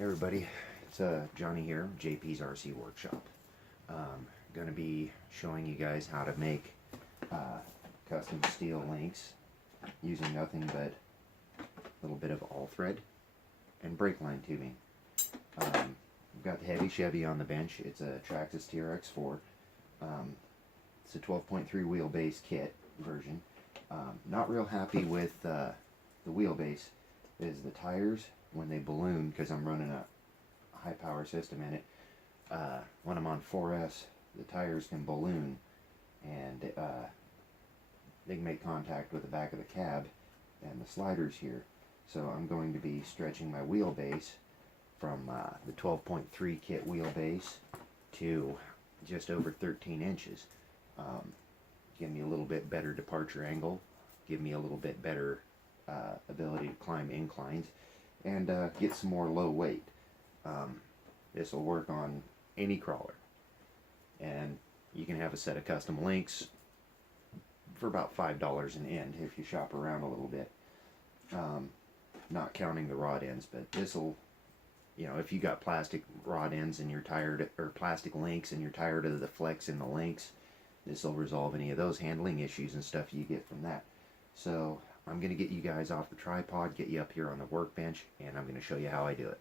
Hey everybody, it's Johnny here, JP's RC Workshop. Going to be showing you guys how to make custom steel links using nothing but a little bit of all thread and brake line tubing. We've got the heavy Chevy on the bench. It's a Traxxas TRX4. It's a 12.3 wheelbase kit version. Not real happy with the wheelbase. Is the tires, when they balloon, because I'm running a high power system in it, when I'm on 4S, the tires can balloon and they can make contact with the back of the cab and the sliders here. So I'm going to be stretching my wheelbase from the 12.3 kit wheelbase to just over 13 inches. Give me a little bit better departure angle, give me a little bit better ability to climb inclines, and get some more low weight. This will work on any crawler, and you can have a set of custom links for about $5 an end if you shop around a little bit, not counting the rod ends. But this will, you know, if you got plastic rod ends and you're tired, or plastic links and you're tired of the flex in the links, this will resolve any of those handling issues and stuff you get from that. So I'm going to get you guys off the tripod, get you up here on the workbench, and I'm going to show you how I do it.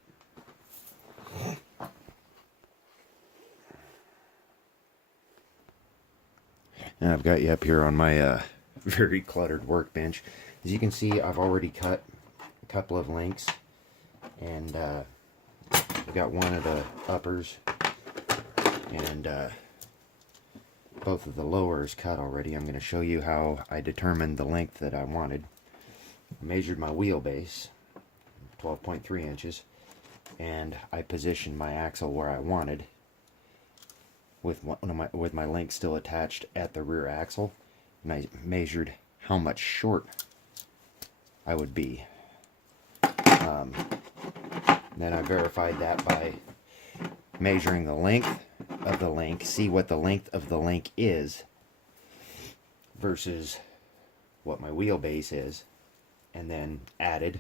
And I've got you up here on my very cluttered workbench. As you can see, I've already cut a couple of links, and I've got one of the uppers and both of the lowers cut already. I'm going to show you how I determined the length that I wanted. I measured my wheelbase, 12.3 inches, and I positioned my axle where I wanted, with with my link still attached at the rear axle, and I measured how much short I would be. Then I verified that by measuring the length of the link, see what the length of the link is versus what my wheelbase is, and then added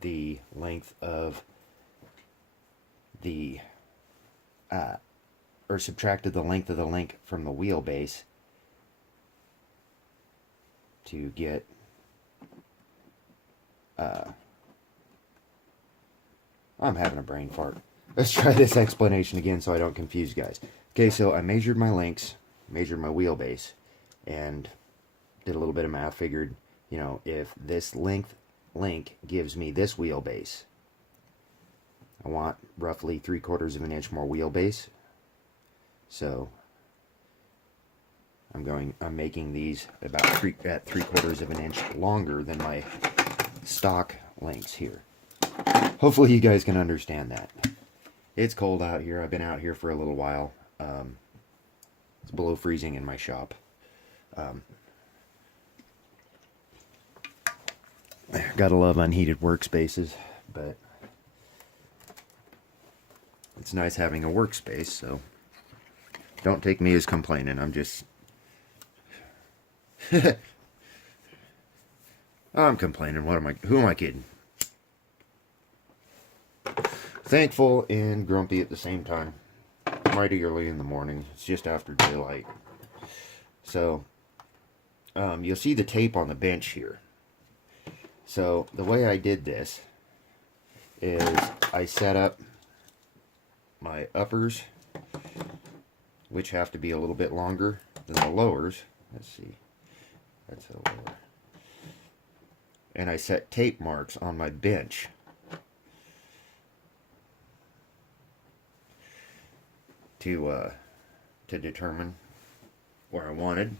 the length of the or subtracted the length of the link from the wheelbase to get I'm having a brain fart. Let's try this explanation again so I don't confuse you guys. Okay, so I measured my links, measured my wheelbase, and did a little bit of math. Figured, you know, if this link gives me this wheelbase, I want roughly 3/4 of an inch more wheelbase. So I'm making these about 3/4 of an inch longer than my stock links here. Hopefully you guys can understand that. It's cold out here. I've been out here for a little while. It's below freezing in my shop. Gotta love unheated workspaces, but it's nice having a workspace, so don't take me as complaining. I'm just I'm complaining. Who am I kidding? Thankful and grumpy at the same time. Mighty early in the morning. It's just after daylight. So you'll see the tape on the bench here. So the way I did this is I set up my uppers, which have to be a little bit longer than the lowers. Let's see, that's a lower. And I set tape marks on my bench to determine where I wanted.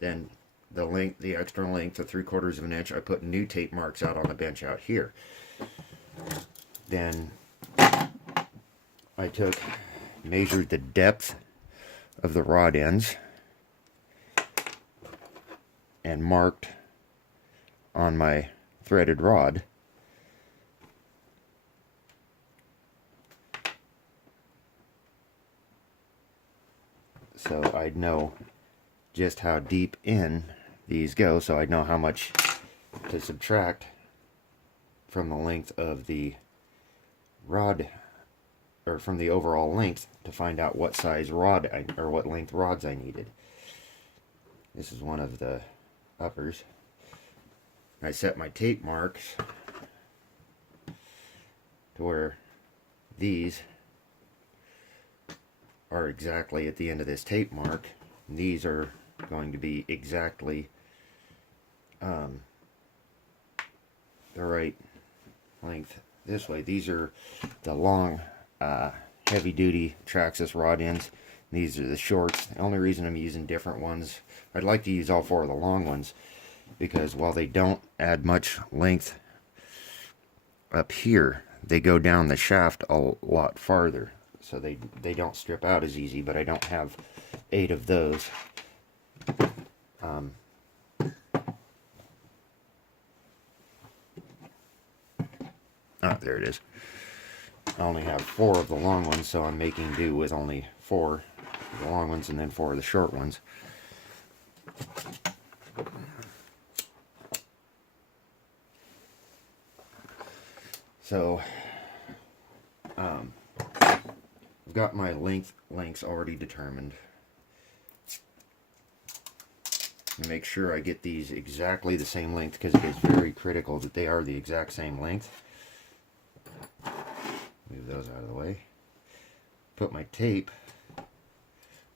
Then the extra length of 3/4 of an inch, I put new tape marks out on the bench out here. Then I measured the depth of the rod ends and marked on my threaded rod so I'd know just how deep in these go, so I'd know how much to subtract from the length of the rod, or from the overall length, to find out what size rod or what length rods I needed. This is one of the uppers. I set my tape marks to where these are exactly at the end of this tape mark. And these are going to be exactly the right length this way. These are the long heavy duty Traxxas rod ends. These are the shorts. The only reason I'm using different ones, I'd like to use all four of the long ones, because while they don't add much length up here, they go down the shaft a lot farther, so they don't strip out as easy. But I don't have 8 of those. There it is. I only have 4 of the long ones, so I'm making do with only 4 of the long ones and then 4 of the short ones. So I've got my lengths already determined. Make sure I get these exactly the same length, because it is very critical that they are the exact same length. Move those out of the way. Put my tape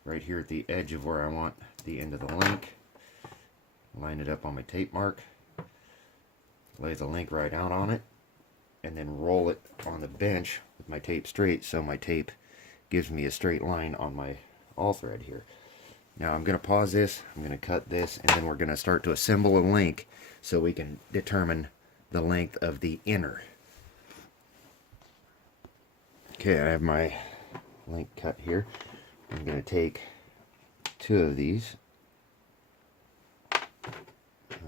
right here at the edge of where I want the end of the link. Line it up on my tape mark. Lay the link right out on it. And then roll it on the bench with my tape straight, so my tape gives me a straight line on my all thread here. Now I'm going to pause this, I'm going to cut this, and then we're going to start to assemble a link so we can determine the length of the inner. Okay, I have my link cut here. I'm going to take 2 of these.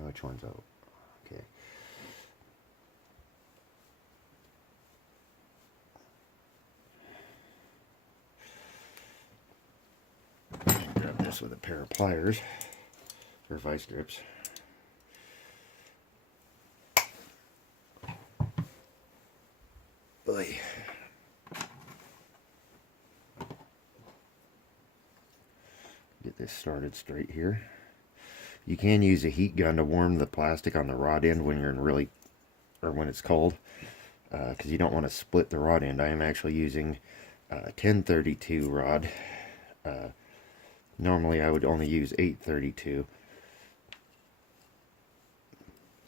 Which one's out? Okay. Grab this with a pair of pliers, or vice grips. Boy. Get this started straight here. You can use a heat gun to warm the plastic on the rod end when you're in when it's cold, because you don't want to split the rod end. I am actually using 1032 rod. Normally I would only use 832.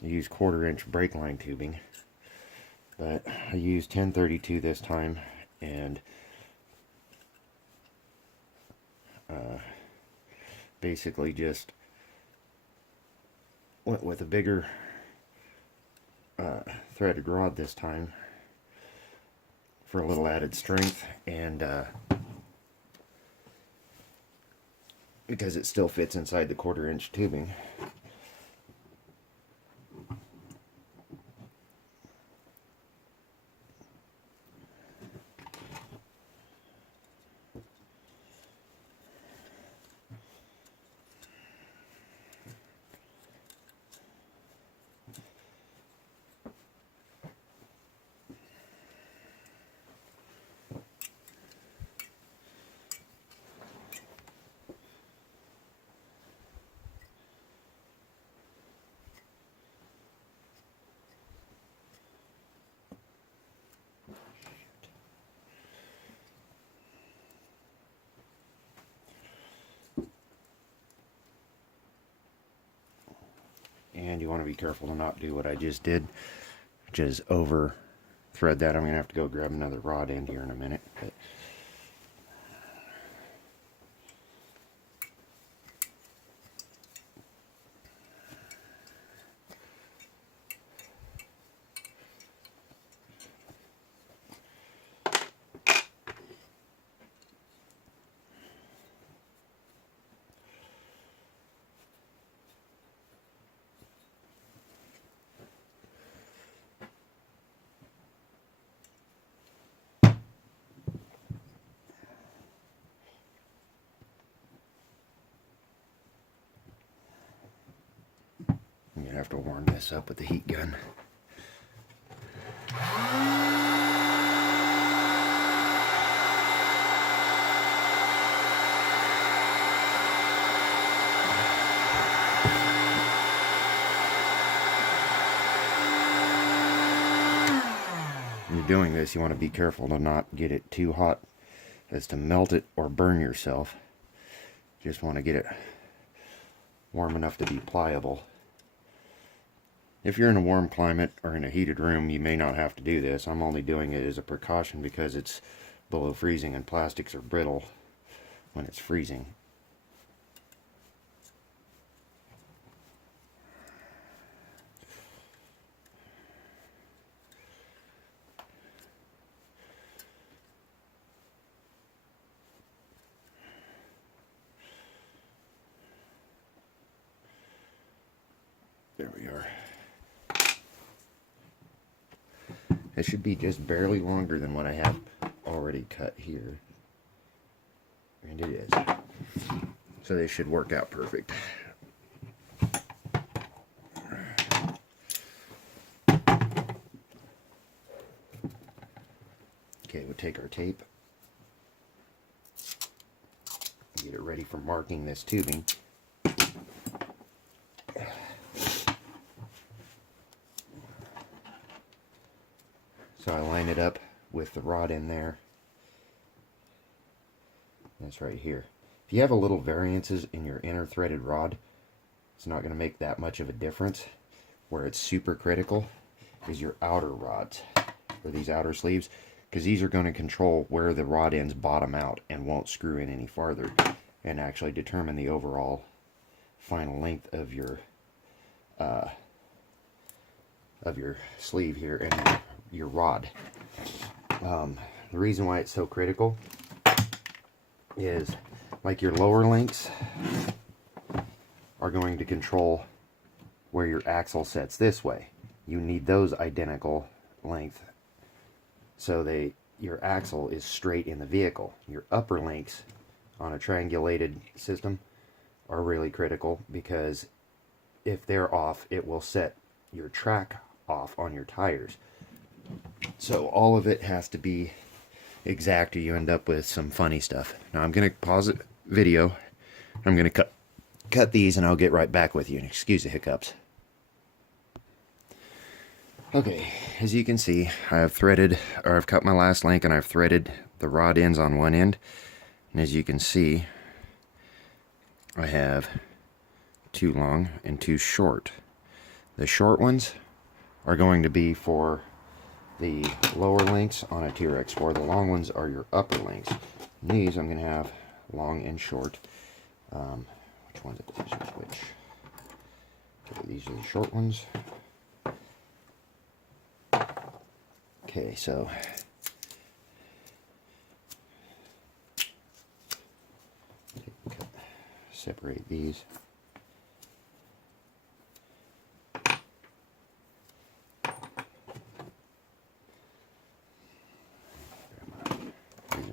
I use 1/4 inch brake line tubing, but I used 1032 this time, and basically just went with a bigger threaded rod this time for a little added strength, and because it still fits inside the 1/4 inch tubing. And you want to be careful to not do what I just did, which is over thread that. I'm going to have to go grab another rod end here in a minute. But I'm going to have to warm this up with the heat gun. doing this, you want to be careful to not get it too hot as to melt it or burn yourself. Just want to get it warm enough to be pliable. If you're in a warm climate or in a heated room, you may not have to do this. I'm only doing it as a precaution because it's below freezing and plastics are brittle when it's freezing. There we are. It should be just barely longer than what I have already cut here. And it is. So they should work out perfect. Okay, we'll take our tape. Get it ready for marking this tubing. So I line it up with the rod in there. That's right here. If you have a little variances in your inner threaded rod, it's not going to make that much of a difference. Where it's super critical is your outer rods, or these outer sleeves, because these are going to control where the rod ends bottom out and won't screw in any farther, and actually determine the overall final length of your sleeve here and your rod. The reason why it's so critical is, like, your lower links are going to control where your axle sets this way. You need those identical length so your axle is straight in the vehicle. Your upper links on a triangulated system are really critical, because if they're off, it will set your track off on your tires. So all of it has to be exact, or you end up with some funny stuff. Now I'm going to pause the video. I'm going to cut these, and I'll get right back with you. And excuse the hiccups. Okay, as you can see, I've cut my last link, and I've threaded the rod ends on one end. And as you can see, I have two long and two short. The short ones are going to be for the lower links on a TRX4. The long ones are your upper links. And these I'm going to have long and short. Which ones are these? Which? Okay, these are the short ones. Okay, so separate these.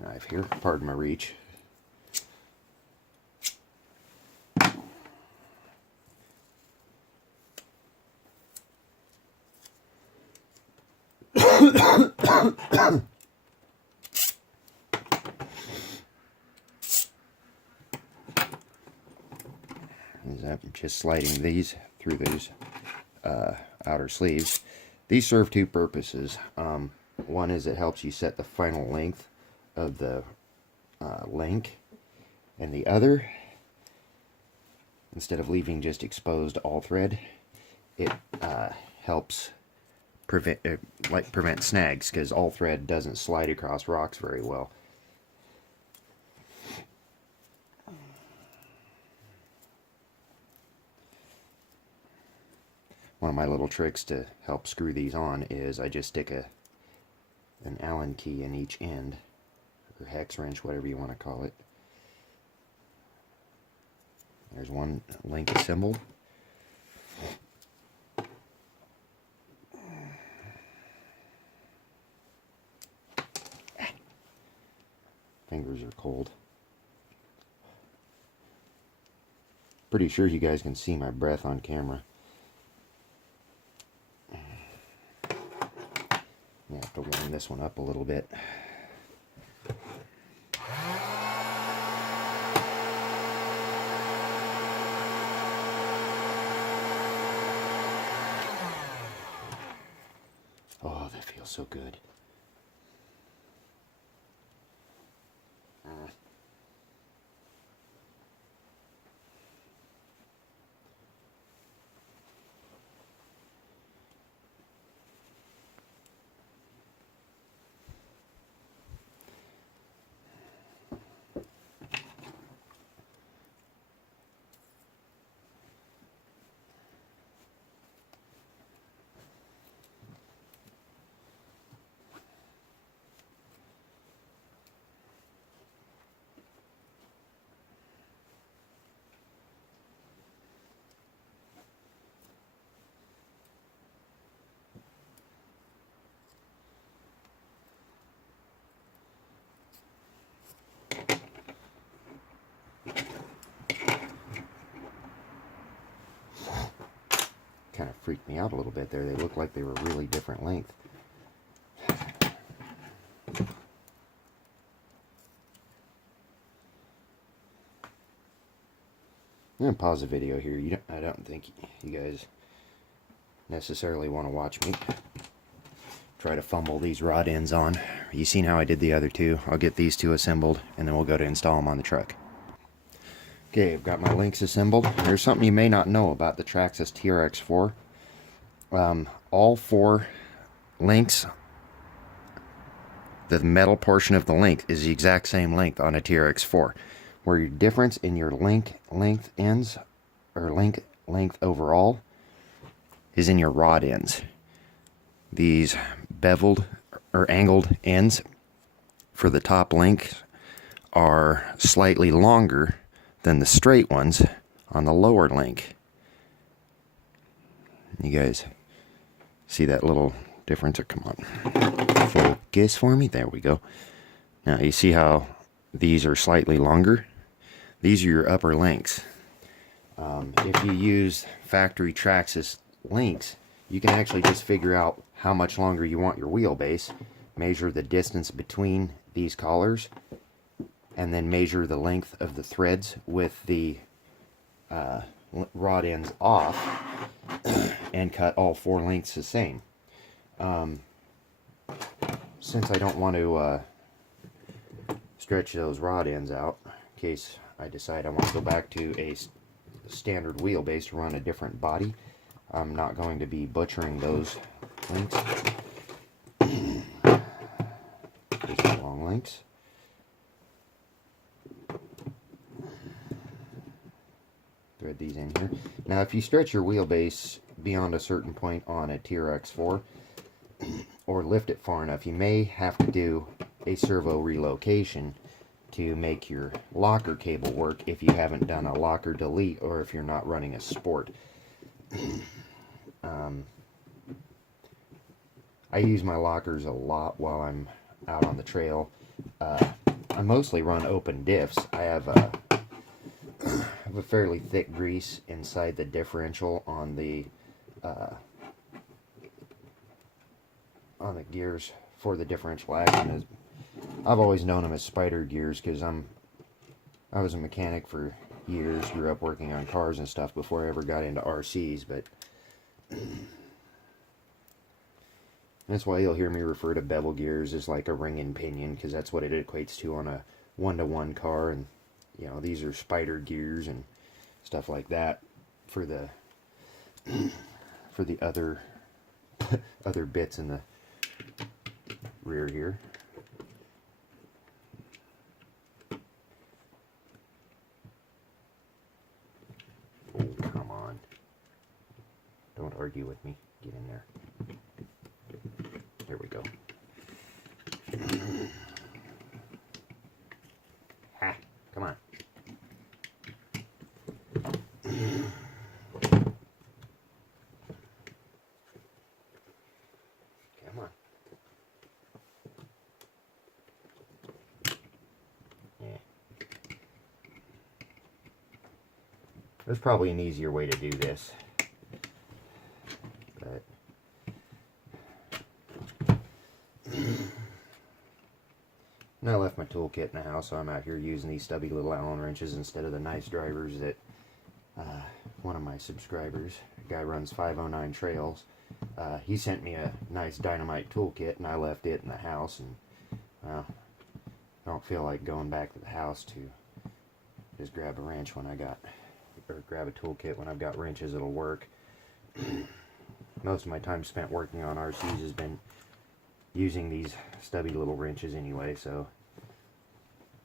Knife here, pardon my reach. I'm just sliding these through those outer sleeves. These serve two purposes. One is it helps you set the final length of the link, and the other, instead of leaving just exposed all thread, it helps prevent snags, because all thread doesn't slide across rocks very well. One of my little tricks to help screw these on is I just stick an Allen key in each end, or hex wrench, whatever you want to call it. There's one link assembled. Fingers are cold. Pretty sure you guys can see my breath on camera. I have to warm this one up a little bit. Oh, that feels so good. kind of freaked me out a little bit there. They looked like they were really different length. I'm going to pause the video here. I don't think you guys necessarily want to watch me try to fumble these rod ends on. You seen how I did the other two? I'll get these two assembled and then we'll go to install them on the truck. Okay, I've got my links assembled. There's something you may not know about the Traxxas TRX4. All four links, the metal portion of the link is the exact same length on a TRX4. Where your difference in your length ends, or length overall, is in your rod ends. These beveled or angled ends for the top link are slightly longer than the straight ones on the lower link. You guys see that little difference? Or come on, focus for me. There we go. Now you see how these are slightly longer? These are your upper links. If you use factory Traxxas links, you can actually just figure out how much longer you want your wheelbase, measure the distance between these collars, and then measure the length of the threads with the rod ends off, and cut all four lengths the same. Since I don't want to stretch those rod ends out, in case I decide I want to go back to a standard wheelbase to run a different body, I'm not going to be butchering those links. Just the long links. Thread these in here. Now if you stretch your wheelbase beyond a certain point on a TRX4 or lift it far enough, you may have to do a servo relocation to make your locker cable work if you haven't done a locker delete or if you're not running a sport. I use my lockers a lot while I'm out on the trail. I mostly run open diffs. I have a fairly thick grease inside the differential on the gears for the differential action. I've always known them as spider gears because I was a mechanic for years, grew up working on cars and stuff before I ever got into RCs, but that's why you'll hear me refer to bevel gears as like a ring and pinion, because that's what it equates to on a one-to-one car. And you know, these are spider gears and stuff like that for the other other bits in the rear here. Oh, come on. Don't argue with me. Get in there. There we go. Ha! Come on. Come on. Yeah. There's probably an easier way to do this. But and I left my toolkit in the house, so I'm out here using these stubby little Allen wrenches instead of the nice drivers that one of my subscribers, a guy runs 509 Trails, he sent me a nice dynamite toolkit, and I left it in the house, and well, I don't feel like going back to the house to just grab a wrench when I got, or grab a toolkit when I've got wrenches that'll work. Most of my time spent working on RCs has been using these stubby little wrenches anyway, so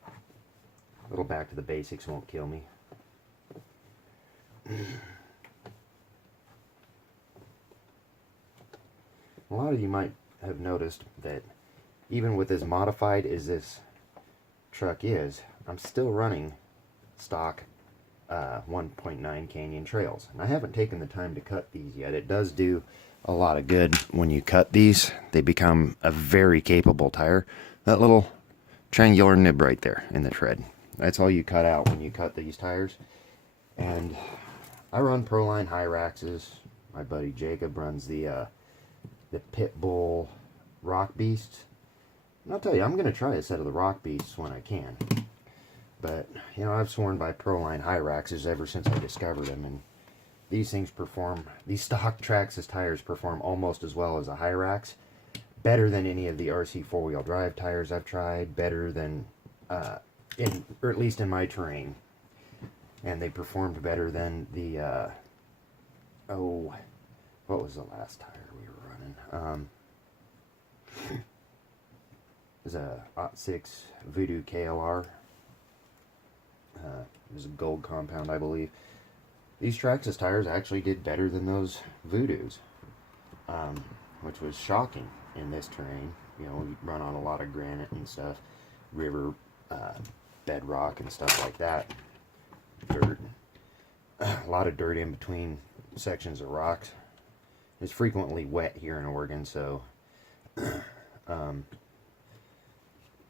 a little back to the basics won't kill me. A lot of you might have noticed that even with as modified as this truck is, I'm still running stock 1.9 Canyon Trails, and I haven't taken the time to cut these yet. It does do a lot of good when you cut these. They become a very capable tire. That little triangular nib right there in the tread, that's all you cut out when you cut these tires. And I run Proline Hyraxes My buddy Jacob runs the Pit Bull Rock Beast. And I'll tell you, I'm going to try a set of the Rock Beasts when I can. But, you know, I've sworn by Proline Hyraxes ever since I discovered them. And these things perform, these stock Traxxas tires perform almost as well as a Hyrax. Better than any of the RC four-wheel drive tires I've tried. Better than, or at least in my terrain. And they performed better than the, oh, what was the last tire we were running? It was a 06 Voodoo KLR. It was a gold compound, I believe. These Traxxas tires actually did better than those Voodoos, which was shocking in this terrain. You know, we run on a lot of granite and stuff, river, bedrock and stuff like that. Dirt, a lot of dirt in between sections of rocks. It's frequently wet here in Oregon, so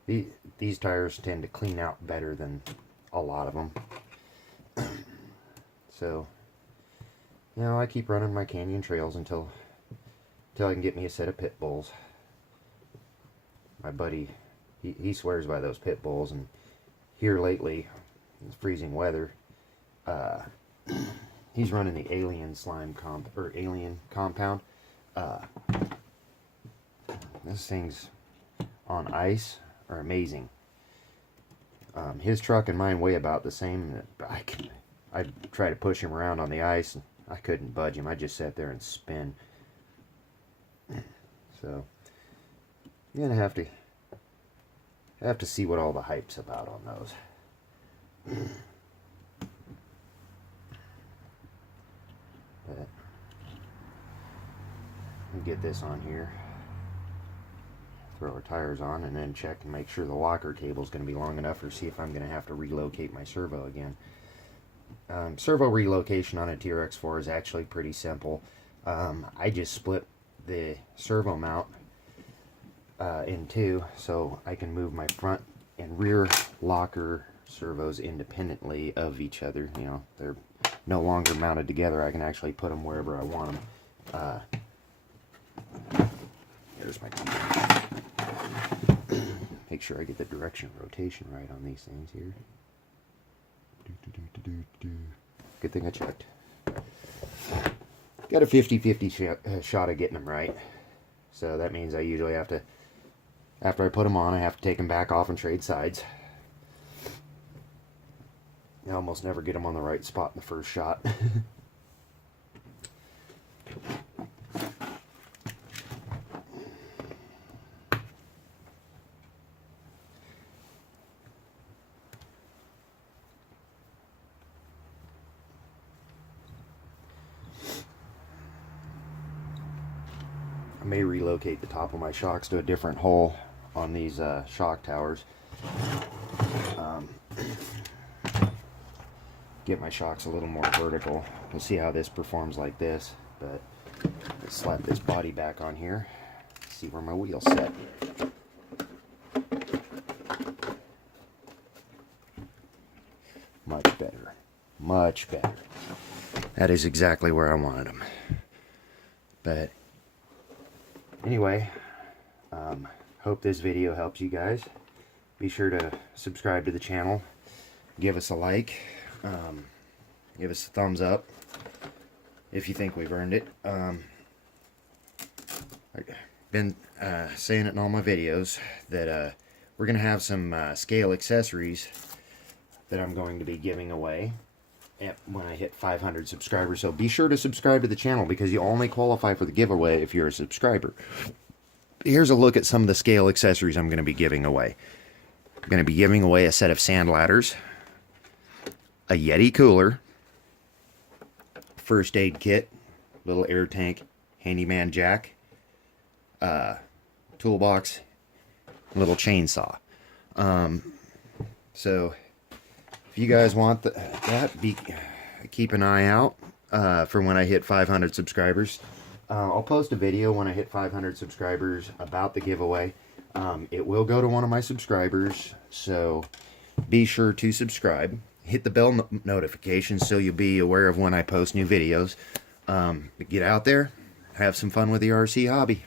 these tires tend to clean out better than a lot of them. So, you know, I keep running my canyon trails until I can get me a set of Pit Bulls. My buddy, he swears by those Pit Bulls, and here lately, in freezing weather, he's running the Alien Alien Compound. These things on ice are amazing. His truck and mine weigh about the same. I try to push him around on the ice, and I couldn't budge him. I just sat there and spin. So you're gonna have to see what all the hype's about on those. But we'll get this on here. Throw our tires on, and then check and make sure the locker cable is going to be long enough, or see if I'm going to have to relocate my servo again. Servo relocation on a TRX4 is actually pretty simple. I just split the servo mount in two, so I can move my front and rear locker servos independently of each other. You know, they're no longer mounted together. I can actually put them wherever I want them. Here's my computer. Make sure I get the direction of rotation right on these things here. Good thing I checked. Got a 50-50 shot of getting them right. So that means I usually have to, after I put them on, I have to take them back off and trade sides. I almost never get them on the right spot in the first shot. I may relocate the top of my shocks to a different hole on these shock towers. Get my shocks a little more vertical. We'll see how this performs like this, but let's slap this body back on here. See where my wheel's set. Much better. Much better. That is exactly where I wanted them. But anyway, hope this video helps you guys. Be sure to subscribe to the channel. Give us a like. Give us a thumbs up if you think we've earned it. I've been saying it in all my videos that we're going to have some scale accessories that I'm going to be giving away when I hit 500 subscribers. So be sure to subscribe to the channel, because you only qualify for the giveaway if you're a subscriber. Here's a look at some of the scale accessories I'm going to be giving away. I'm going to be giving away a set of sand ladders, a Yeti cooler, first aid kit, little air tank, handyman jack, toolbox, little chainsaw. So if you guys want that, keep an eye out for when I hit 500 subscribers. I'll post a video when I hit 500 subscribers about the giveaway. It will go to one of my subscribers, so be sure to subscribe. Hit the bell notification so you'll be aware of when I post new videos. Get out there, have some fun with the RC hobby.